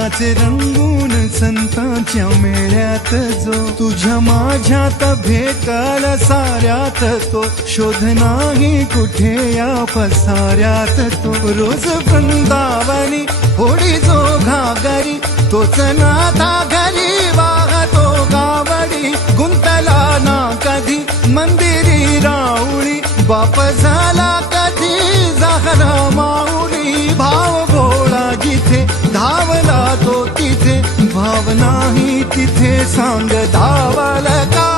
रंगाचे रंगून संतांच्या मेळ्यात जो तुझ्या माझ्यात भेटल साऱ्यात तो शोध नाही कुठे या पसाऱ्यात तो रोज वृंदावनी होडी जो घागरी तोच नाथा घरी वाहतो गावडी गुंतला ना कधी मंदिरी राऊळी बाप झाला कधी जाहरा माऊली भाव भोळा जिथे धावला तो तिथे भाव नाही तिथे सांग धावल का